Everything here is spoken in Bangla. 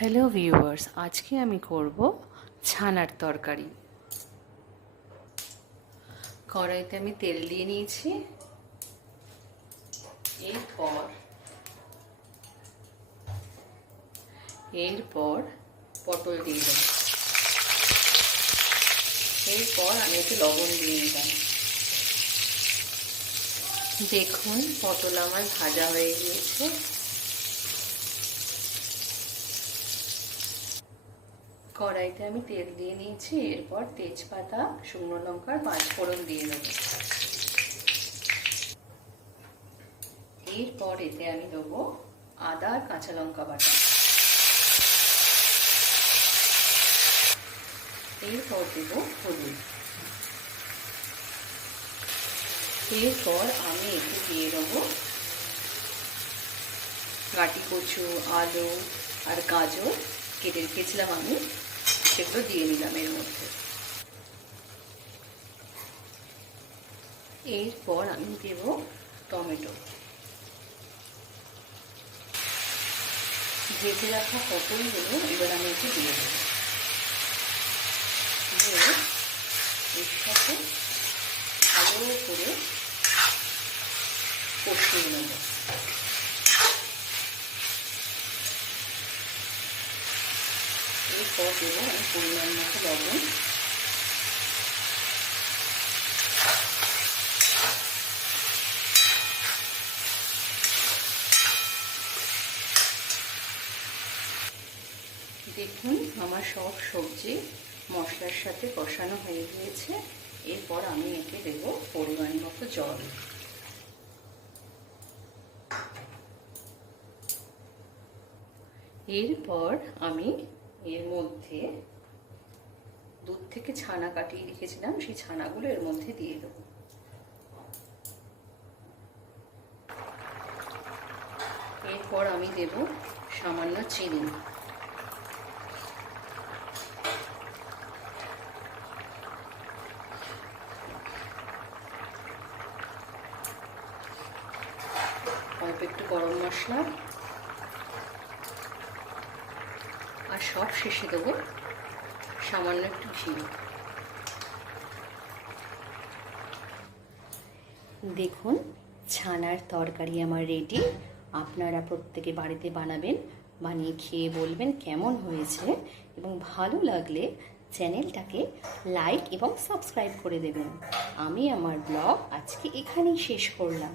হ্যালো ভিউয়ার্স আজকে আমি করব ছানার তরকারি। কড়াইতে আমি তেল দিয়ে নিয়েছি। এরপর এরপর পটল দিয়ে দেব। এরপর আমি একটু লবণ দিয়ে নিলাম দেখুন, পটল আমার ভাজা হয়ে গিয়েছে। কড়াইতে আমি তেল দিয়ে নিয়েছি, এরপর তেজপাতা, শুকনো লঙ্কার পাঁচ ফোড়ন দিয়ে দেব। এরপর এতে আমি দেবো আদা আর কাঁচা লঙ্কা বাটা। এরপর দেব হলুদ। এরপর আমি একটু দিয়ে দেবো গাটি কচু, আলু আর গাজর। কেটে রেখেছিলাম আমি। সেগুলো দিয়ে নিলাম এর মধ্যে। এরপর আমি দেব টমেটো। ভেজে রাখা পটলগুলো এবার আমি একটু দিয়ে দেব। এর সাথে ভালো করে কষিয়ে নেব। এরপর দেবো পরিমাণ মতো লবণ দেখুন, আমার সব সবজি মশলার সাথে কষানো হয়ে গিয়েছে। এরপর আমি একে দেব পরিমাণ মতো জল। এরপর আমি এর মধ্যে দুধ থেকে ছানা কাটিয়ে রেখেছিলাম, সেই ছানাগুলো এর মধ্যে দিয়ে দেবো। এরপর আমি দেব সামান্য চিনি। অল্প একটু গরম মশলা আর সব শেষে দেবো। সামান্য একটু ঘি। দেখুন, ছানার তরকারি আমার রেডি আপনারা প্রত্যেকে বাড়িতে বানাবেন, বানিয়ে খেয়ে বলবেন কেমন হয়েছে। এবং ভালো লাগলে চ্যানেলটাকে লাইক এবং সাবস্ক্রাইব করে দেবেন। আমি আমার ব্লগ আজকে এখানেই শেষ করলাম।